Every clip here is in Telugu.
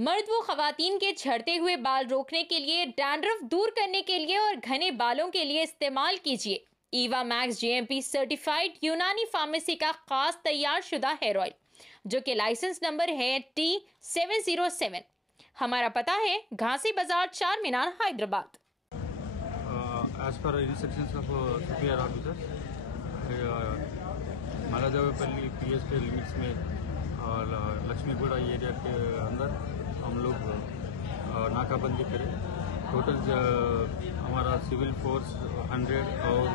मर्द व खवातीन के झड़ते हुए बाल रोकने के लिए, डैंड्रफ दूर करने के लिए और घने बालों के लिए इस्तेमाल कीजिए ईवा मैक्स जीएमपी सर्टिफाइड यूनानी फार्मेसी का खास तैयार शुदा हेयर ऑयल, जो कि लाइसेंस नंबर है T707। हमारा पता है Ghasi Bazaar, Charminar, Hyderabad. As per instructions of superior officers, Maladevpalli PSK limits में लक्ष्मीगुड़ा एरिया के अंदर हम लोग नाकाबंदी करें। टोटल हमारा सिविल फोर्स 100 और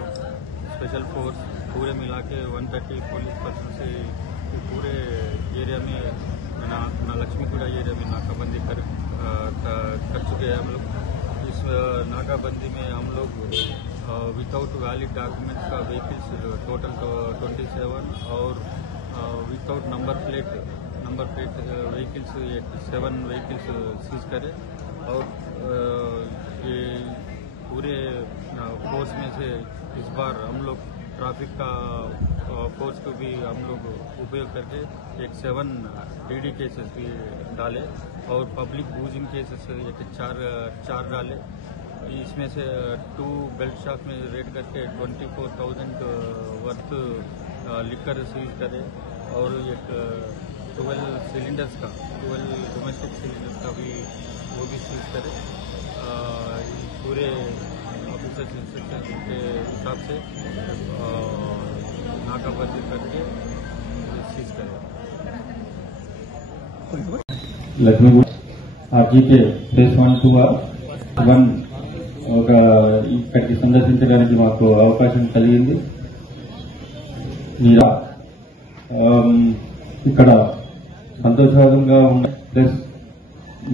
स्पेशल फोर्स पूरे मिला के 130 पुलिस पर्सन से पूरे एरिया में लक्ष्मीगुड़ा एरिया में नाकाबंदी कर चुके हैं हम लोग। इस नाकाबंदी में हम लोग विदाउट वैलिड डॉक्यूमेंट्स का व्हीकल्स टोटल 27 और without number plate vehicles 7 vehicles seize करें। और ये पूरे फोर्स में से इस बार हम लोग ट्रैफिक का फोर्स को भी हम लोग उपयोग करके 7 DD केसेस भी डाले और पब्लिक यूजिंग केसेस 4 डाले। इसमें से 2 बेल्ट शॉप में रेड करके 24,000 वर्थ लिकर सीज करे और एक 12 सिलेंडर्स का 12 डोमेस्टिक सिलेंडर्स का भी वो भी सीज करे। पूरे ऑफिसर्स इंस्ट्रक्शन के हिसाब से नाकाबंदी करके सीज करें। लक्ष्मीगुड़ा आरजीके प्लेस 1 ఒక ఇక్కడికి సందర్శించడానికి మాకు అవకాశం కలిగింది। మీరా ఇక్కడ సంతోషంగా ఉన్న ప్లస్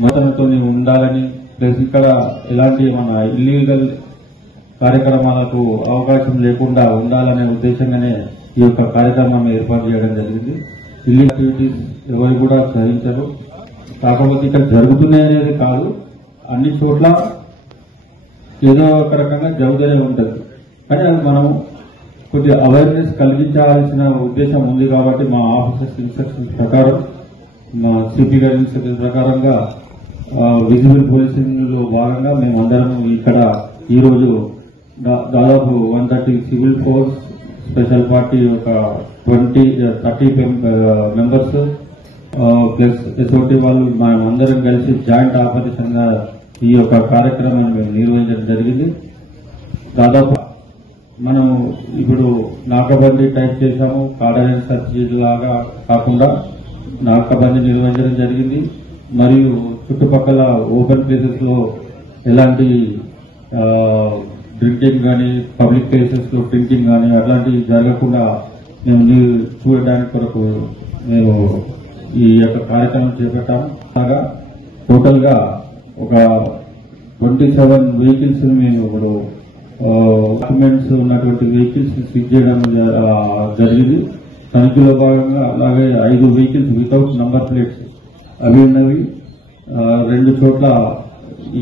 మతనతో ఉండాలని, ప్లస్ ఇక్కడ ఎలాంటి మన ఇల్లీగల్ కార్యక్రమాలకు అవకాశం లేకుండా ఉండాలనే ఉద్దేశంగానే ఈ యొక్క కార్యక్రమాన్ని ఏర్పాటు చేయడం జరిగింది। ఇల్లీగల్ యాక్టివిటీస్ ఎవరు కూడా సహించరు। కాకపోతే ఇక్కడ జరుగుతున్నాయనేది కాదు, అన్ని చోట్ల ఏదో ఒక రకంగా జరుగుతూనే ఉంటుంది, కానీ అది మనం కొద్దిగా అవేర్నెస్ కలిగించాల్సిన ఉద్దేశం ఉంది। కాబట్టి మా ఆఫీసర్స్ ఇన్స్ట్రక్షన్స్ ప్రకారం, మా సిపి గారి ఇన్స్ట్రక్షన్స్ ప్రకారంగా విజిబుల్ పోలీసింగ్ లో భాగంగా మేమందరం ఇక్కడ ఈరోజు దాదాపు 130 సివిల్ ఫోర్స్, స్పెషల్ పార్టీ ఒక 30 మెంబర్స్ ప్లస్ ఎస్ఓటీ వాళ్ళు మనమందరం కలిసి జాయింట్ ఆపరేషన్ గా ఈ యొక్క కార్యక్రమాన్ని మేము నిర్వహించడం జరిగింది। దాదాపు మనం ఇప్పుడు నాకాబందీ టైప్ చేశాము, కార్డనెన్స్ సర్చ్ లాగా కాకుండా నాకాబందీ నిర్వహించడం జరిగింది। మరియు చుట్టుపక్కల ఓపెన్ ప్లేసెస్ లో ఎలాంటి డ్రింకింగ్ కానీ, పబ్లిక్ ప్లేసెస్ లో డ్రింకింగ్ కానీ అట్లాంటివి జరగకుండా మేము చూడడానికి కొరకు మేము ఈ యొక్క కార్యక్రమం చేపట్టాము। అలాగా టోటల్ గా ఒక 27 వెహికల్స్ మేము ఇప్పుడు డాక్యుమెంట్స్ ఉన్నటువంటి వెహికల్స్ సీజ్ చేయడం జరిగింది తనిఖీలో భాగంగా। అలాగే 5 వెహికల్స్ వితౌట్ నంబర్ ప్లేట్స్ అవి ఉన్నవి। 2 చోట్ల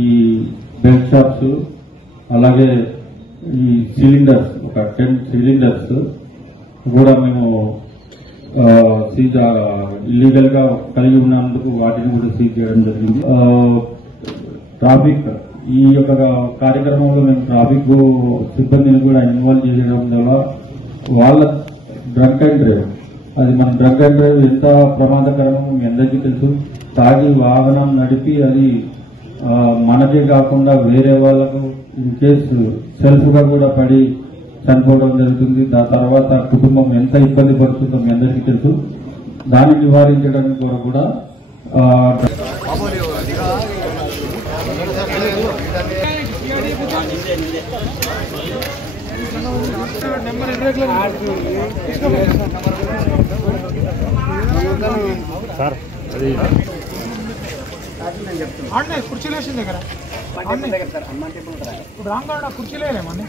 ఈ బెల్ట్ షాప్స్, అలాగే ఈ సిలిండర్స్ ఒక 10 సిలిండర్స్ కూడా మేము సీజ్ ఇల్లీగల్ గా కలిగి ఉన్నందుకు వాటిని కూడా సీజ్ చేయడం జరిగింది। ట్రాఫిక్ ఈ యొక్క కార్యక్రమంలో మేము ట్రాఫిక్ సిబ్బందిని కూడా ఇన్వాల్వ్ చేయడం వల్ల వాళ్ళ డ్రంక్ అండ్ డ్రైవ్, అది మన డ్రంక్ అండ్ డ్రైవ్ ఎంత ప్రమాదకరమో మీ అందరికీ తెలుసు। తాగి వాహనం నడిపి అది మనకే కాకుండా వేరే వాళ్ళకు ఇన్ కేసు సెల్ఫ్ గా కూడా పడి చనిపోవడం జరుగుతుంది। దాని తర్వాత కుటుంబం ఎంత ఇబ్బంది పడుతుందో మీ అందరికీ తెలుసు। దాన్ని నివారించడానికి కూడా కుర్చీలు వేసిన దగ్గర ఇప్పుడు రాంగాడ కుర్చీలు వేయలేమని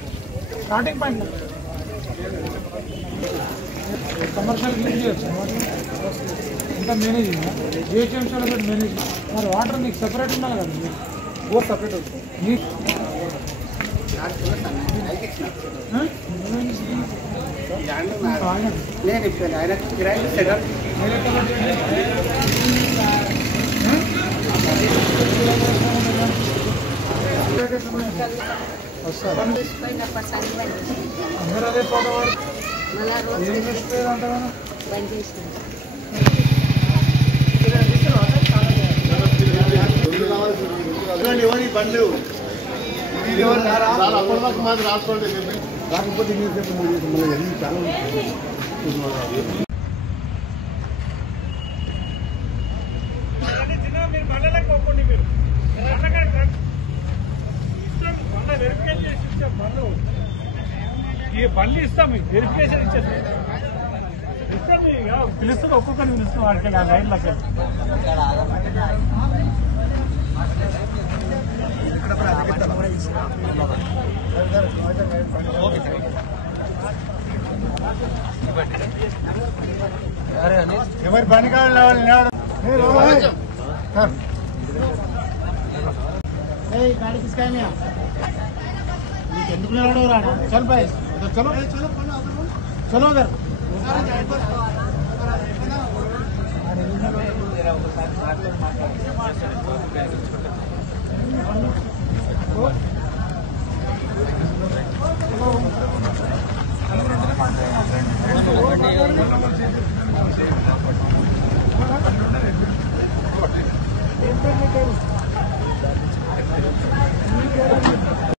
స్టార్టింగ్ పాయింట్ కమర్షియల్ క్లీన్ చేయొచ్చు అంతా మేనేజ్ జిహెచ్ఎంసీలో పెట్టి మేనేజ్। మరి వాటర్ నీకు సెపరేట్ ఉండాలి కదా, బోర్ సపరేట్ అవుతుంది। వస్తారు అందరూ అదే పాట పాడు ఏం చూసుకోలేదు అంతగానో బండ్లు అప్పటిదాకా మాది రాసుకోండి రాకపోతే చాలా ఈ బండ్లు ఇస్తాం మీకు వెరిఫికేషన్ ఇచ్చేస్తాం పిలుస్తుంది ఒక్కొక్కరిని పిలుస్తాం వాడికి ఆ లైన్లకి ఎవరి పని కావాలి गाड़ी किसका है मियाँ ఎందుకు నిలబడవు రా చల్ భాయ్ చలో చలో उधर